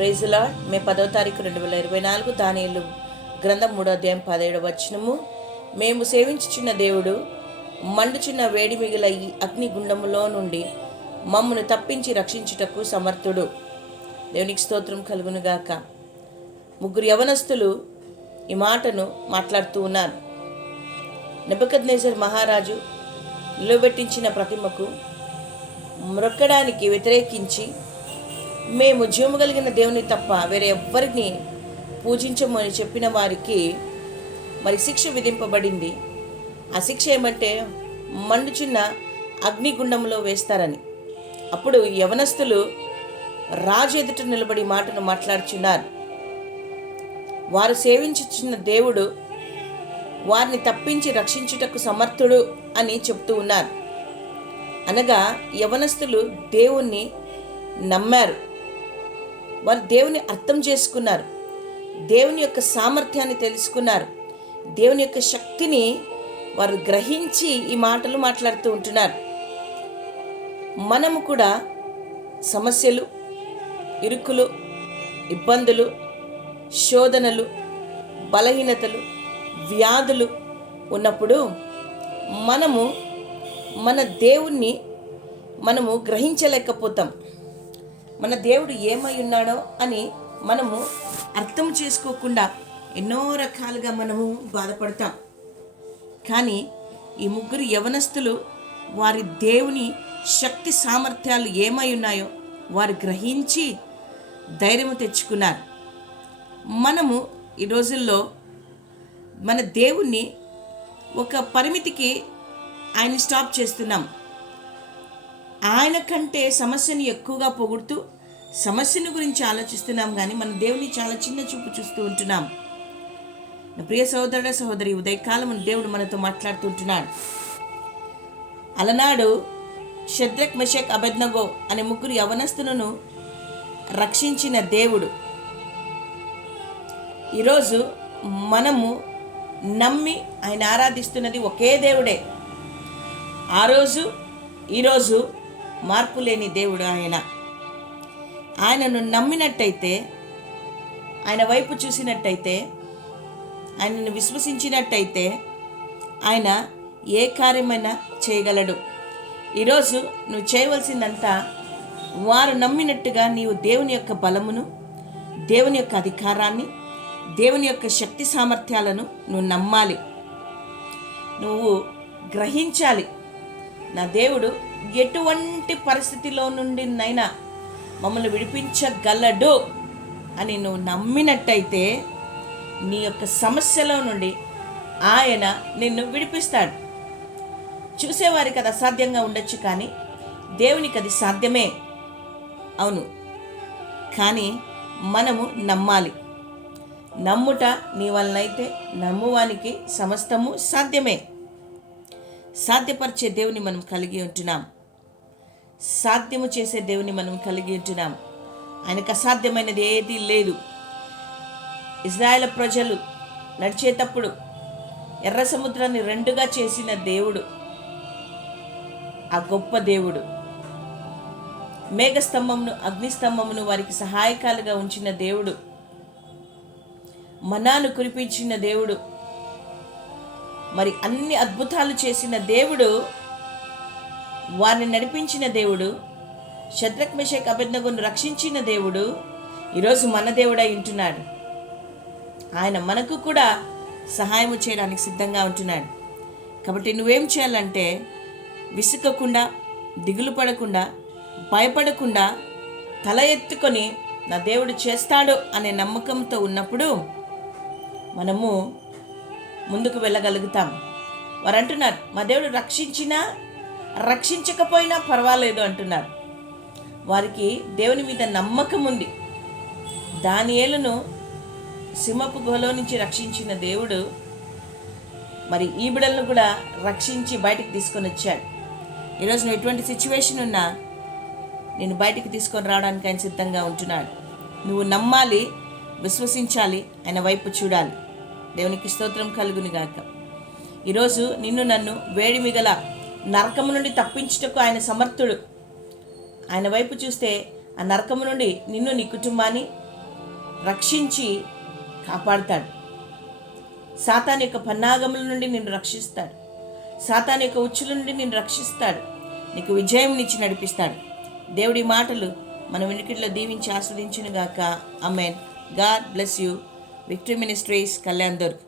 ప్రైజులా మే పదో తారీఖు రెండు వేల ఇరవై నాలుగు దానిలు గ్రంథం మూడో అధ్యాయం పదిహేడు వచ్చినము మేము సేవించుచున్న దేవుడు మండుచున్న వేడి మిగిల ఈ అగ్నిగుండములో నుండి మమ్మను తప్పించి రక్షించుటకు సమర్థుడు. దేవునికి స్తోత్రం కలుగునుగాక ముగ్గురు యవనస్తులు ఈ మాటను మాట్లాడుతూ ఉన్నారు. నెబద్నేజర్ మహారాజు నిలబెట్టించిన ప్రతిమకు మ్రొక్కడానికి వ్యతిరేకించి మేము జీవము కలిగిన దేవుని తప్ప వేరే ఎవ్వరిని పూజించమని చెప్పిన వారికి మరి శిక్ష విధింపబడింది. ఆ శిక్ష ఏమంటే మండుచున్న అగ్నిగుండంలో వేస్తారని. అప్పుడు యవనస్తులు రాజు ఎదుట నిలబడి మాటను మాట్లాడుచున్నారు. వారు సేవించుచున్న దేవుడు వారిని తప్పించి రక్షించుటకు సమర్థుడు అని చెప్తూ ఉన్నారు. అనగా యవనస్తులు దేవుణ్ణి నమ్మారు. వారు దేవుని అర్థం చేసుకున్నారు. దేవుని యొక్క సామర్థ్యాన్ని తెలుసుకున్నారు. దేవుని యొక్క శక్తిని వారు గ్రహించి ఈ మాటలు మాట్లాడుతూ ఉంటున్నారు. మనము కూడా సమస్యలు ఇరుకులు ఇబ్బందులు శోధనలు బలహీనతలు వ్యాధులు ఉన్నప్పుడు మనము మన దేవుణ్ణి మనము గ్రహించలేకపోతాం. మన దేవుడు ఏమై ఉన్నాడో అని మనము అర్థం చేసుకోకుండా ఎన్నో రకాలుగా మనము బాధపడతాం. కానీ ఈ ముగ్గురు యవనస్తులు వారి దేవుని శక్తి సామర్థ్యాలు ఏమై ఉన్నాయో వారు గ్రహించి ధైర్యం తెచ్చుకున్నారు. మనము ఈ రోజుల్లో మన దేవుణ్ణి ఒక పరిమితికి ఆయన స్టాప్ చేస్తున్నాం. ఆయన కంటే సమస్యని ఎక్కువగా పొగుడుతూ సమస్యను గురించి ఆలోచిస్తున్నాం కానీ మన దేవుని చాలా చిన్న చూపు చూస్తూ ఉంటున్నాం. నా ప్రియ సహోదరుడ సహోదరి ఉదయకాలం దేవుడు మనతో మాట్లాడుతుంటున్నాడు అలనాడు షద్రక్ మెషక్ అబెద్నగో అనే ముగ్గురు యవనస్తులను రక్షించిన దేవుడు. ఈరోజు మనము నమ్మి ఆయన ఆరాధిస్తున్నది ఒకే దేవుడే. ఆ రోజు ఈరోజు మార్పు లేని దేవుడు ఆయన. ఆయనను నమ్మినట్టయితే ఆయన వైపు చూసినట్టయితే ఆయనను విశ్వసించినట్టయితే ఆయన ఏ కార్యమైనా చేయగలడు. ఈరోజు నువ్వు చేయవలసిందంతా వారు నమ్మినట్టుగా నీవు దేవుని యొక్క బలమును దేవుని యొక్క అధికారాన్ని దేవుని యొక్క శక్తి సామర్థ్యాలను నువ్వు నమ్మాలి. నువ్వు గ్రహించాలి. నా దేవుడు ఎటువంటి పరిస్థితిలో నుండి నైనా మమ్మల్ని విడిపించగలడు అని నువ్వు నమ్మినట్టయితే నీ యొక్క సమస్యలో నుండి ఆయన నిన్ను విడిపిస్తాడు. చూసేవారికి అది అసాధ్యంగా ఉండొచ్చు కానీ దేవునికి అది సాధ్యమే. అవును. కానీ మనము నమ్మాలి. నమ్ముట నీ వలనైతే నమ్మువానికి సమస్తము సాధ్యమే. సాధ్యపరిచే దేవుని మనం కలిగి ఉంటున్నాం. సాధ్యము చేసే దేవుని మనం కలిగి ఉంటున్నాం. ఆయనకు అసాధ్యమైనది ఏదీ లేదు. ఇజ్రాయెల్ ప్రజలు నడిచేటప్పుడు ఎర్ర సముద్రాన్ని రెండుగా చేసిన దేవుడు ఆ గొప్ప దేవుడు. మేఘస్తంభమును అగ్నిస్తంభమును వారికి సహాయకాలుగా ఉంచిన దేవుడు మనాను కురిపించిన దేవుడు మరి అన్ని అద్భుతాలు చేసిన దేవుడు వారిని నడిపించిన దేవుడు శత్రక్ మెషక్ అభిజ్ఞగును రక్షించిన దేవుడు ఈరోజు మన దేవుడై ఉంటున్నాడు. ఆయన మనకు కూడా సహాయం చేయడానికి సిద్ధంగా ఉంటున్నాడు. కాబట్టి నువ్వేం చేయాలంటే విసుకకుండా దిగులు పడకుండా భయపడకుండా తల ఎత్తుకొని నా దేవుడు చేస్తాడు అనే నమ్మకంతో ఉన్నప్పుడు మనము ముందుకు వెళ్ళగలుగుతాం. వారు అంటున్నారు మా దేవుడు రక్షించినా రక్షించకపోయినా పర్వాలేదు అంటున్నారు. వారికి దేవుని మీద నమ్మకం ఉంది. దానియేలును సింహపు గుహలో నుంచి రక్షించిన దేవుడు మరి ఈ బిడలను కూడా రక్షించి బయటికి తీసుకొని వచ్చాడు. ఈరోజు నువ్వు ఎటువంటి సిచ్యువేషన్ ఉన్నా నేను బయటికి తీసుకొని రావడానికి ఆయన సిద్ధంగా ఉంటున్నాడు. నువ్వు నమ్మాలి విశ్వసించాలి ఆయన వైపు చూడాలి. దేవునికి స్తోత్రం కలుగుని గాక ఈరోజు నిన్ను నన్ను వేడి మిగల నరకము నుండి తప్పించుటకు ఆయన సమర్థుడు. ఆయన వైపు చూస్తే ఆ నరకము నుండి నిన్ను నీ కుటుంబాన్ని రక్షించి కాపాడుతాడు. సాతాన్ యొక్క పన్నాగముల నుండి నిన్ను రక్షిస్తాడు. సాతాన్ యొక్క ఉచ్చుల నుండి నిన్ను రక్షిస్తాడు. నీకు విజయం నిచ్చి నడిపిస్తాడు. దేవుడి మాటలు మన వెనుకట్లో దీవించి ఆస్వాదించునుగాక. Amen God bless you. Victory ministries Kalyandurg